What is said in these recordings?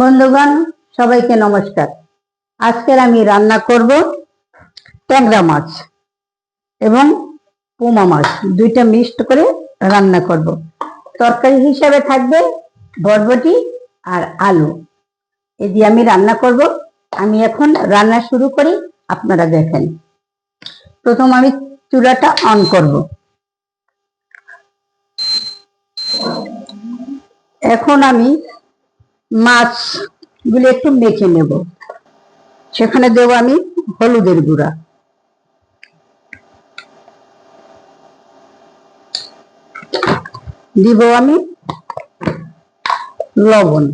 বন্ধুগণ, সবাইকে নমস্কার। আজকের আমি রান্না করব ট্যাংরা মাছ এবং পোমা মাছ, দুইটা মিক্সড করে রান্না করব। তরকারি হিসাবে থাকবে বরবটি আর আলু, এই দিয়ে আমি রান্না করব। আমি এখন রান্না শুরু করি, আপনারা দেখেন। প্রথম আমি চুলাটা অন করব। এখন আমি মাছগুলো একটু মেখে নেব। সেখানে দেব আমি হলুদের গুঁড়া, দিব আমি লবণ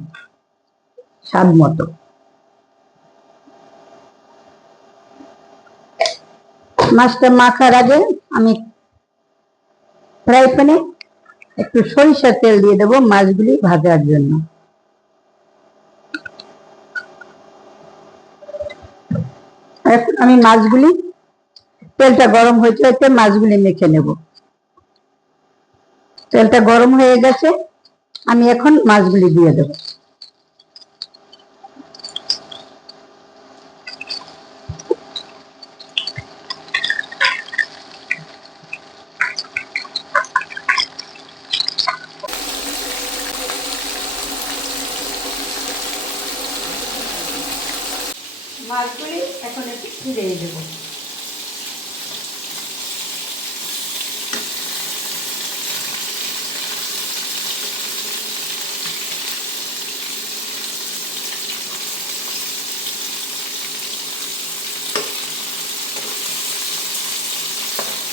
স্বাদ মতো। মাছটা মাখার আগে আমি ফ্রাই প্যানে একটু সরিষার তেল দিয়ে দেবো মাছগুলি ভাজার জন্য। এখন আমি মাছগুলি, তেলটা গরম হয়েছে, মাছগুলি মেখে নেব। তেলটা গরম হয়ে গেছে, আমি এখন মাছগুলি দিয়ে দেব। মাছগুলি এখন একটু ফিরে দেব।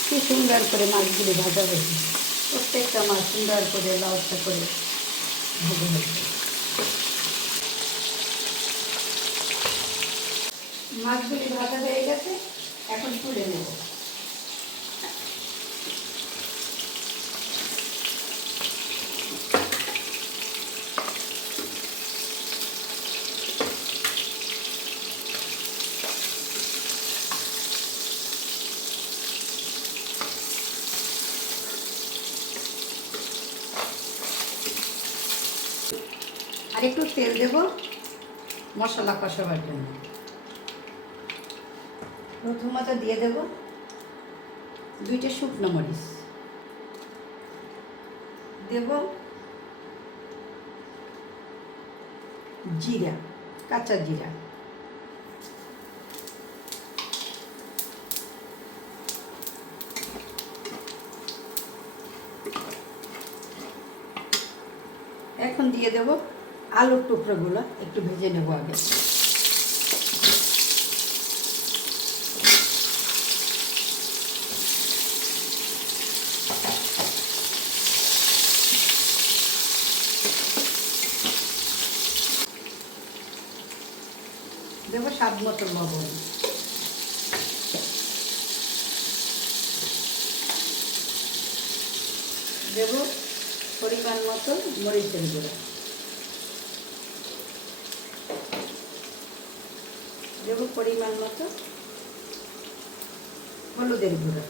কি সুন্দর করে মাছগুলি ভাজা হয়েছে, প্রত্যেকটা মাছ সুন্দর করে লাউটা করে ভাজা হয়েছে। মাছগুলি ভাজা হয়ে গেছে, এখন তুলে নেব। আর একটু তেল দেব মশলা কষাবার জন্য। প্রথমত দিয়ে দেব 2টা শুকনো মরিচ, দেব জিরা, কাঁচা জিরা, এখন দিয়ে দেব আলুর টুকরোগুলো, একটু ভেজে নেব আগে। দেব স্বাদ মতো লবণ, দেব পরিমাণ মতো মরিচের গুঁড়ো, দেব পরিমাণ মতো হলুদের গুঁড়ো,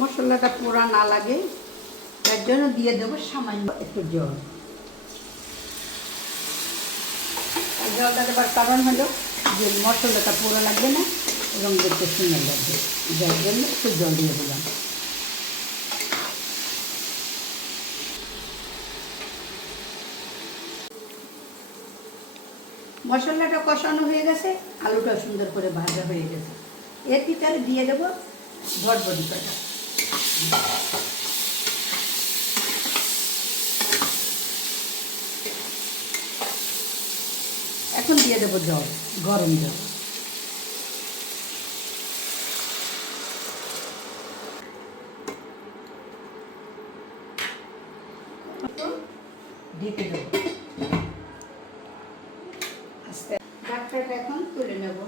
মশলাটা পোড়া না লাগে তার জন্য দিয়ে দেবো সামান্য একটু জল। জলটা দেবার কারণ হলো যে মশলাটা পোড়া লাগবে না এবং দেখতে সুন্দর লাগবে, যার জন্য একটু জল দিয়ে দিলাম। মশলাটা কষানো হয়ে গেছে, আলুটা সুন্দর করে ভাজা হয়ে গেছে। এর ভিতরে দিয়ে দেব বরবটি কাটা, এখন দিয়ে দেব জল, গরম জল। ঢেকে দেব, আস্তে ডাক্তারটা এখন তুলে নেব।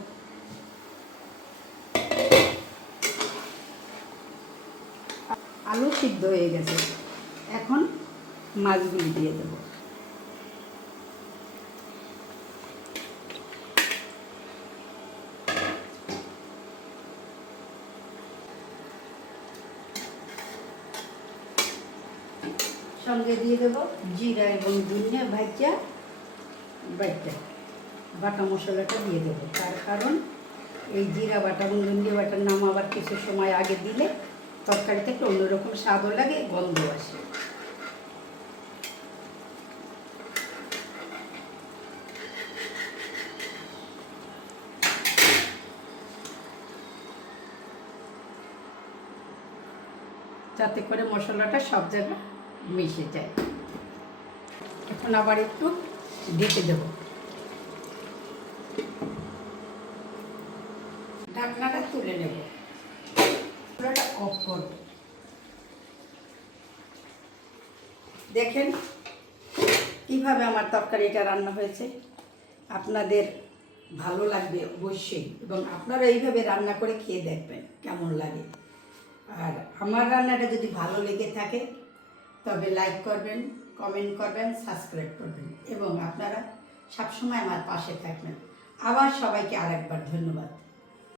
আলু সিদ্ধ হয়ে গেছে, এখন মাছগুলি দিয়ে দেব। সঙ্গে দিয়ে দেব জিরা এবং ধনিয়া ভাজা বাটা মশলাটা দিয়ে দেবো। তার কারণ এই জিরা বাটা এবং ধনিয়া বাটার নাম আবার কিছু সময় আগে দিলে তরকারিতে একটু অন্যরকম স্বাদও লাগে, গন্ধ আসে। যাতে করে মশলাটা সব জায়গায় মিশে যায়। এখন আবার একটু ঢেকে দেব। ঢাকনাটা তুলে নেব, চুলাটা অফ করব। দেখেন কিভাবে আমার তরকারিটা রান্না হয়েছে। আপনাদের ভালো লাগবে অবশ্যই, এবং আপনারা এইভাবে রান্না করে খেয়ে দেখবেন কেমন লাগে। আর আমার রান্নাটা যদি ভালো লেগে থাকে তবে লাইক করবেন, কমেন্ট করবেন, সাবস্ক্রাইব করবেন, এবং আপনারা সবসময় আমার পাশে থাকবেন। আবার সবাইকে আরেকবার ধন্যবাদ।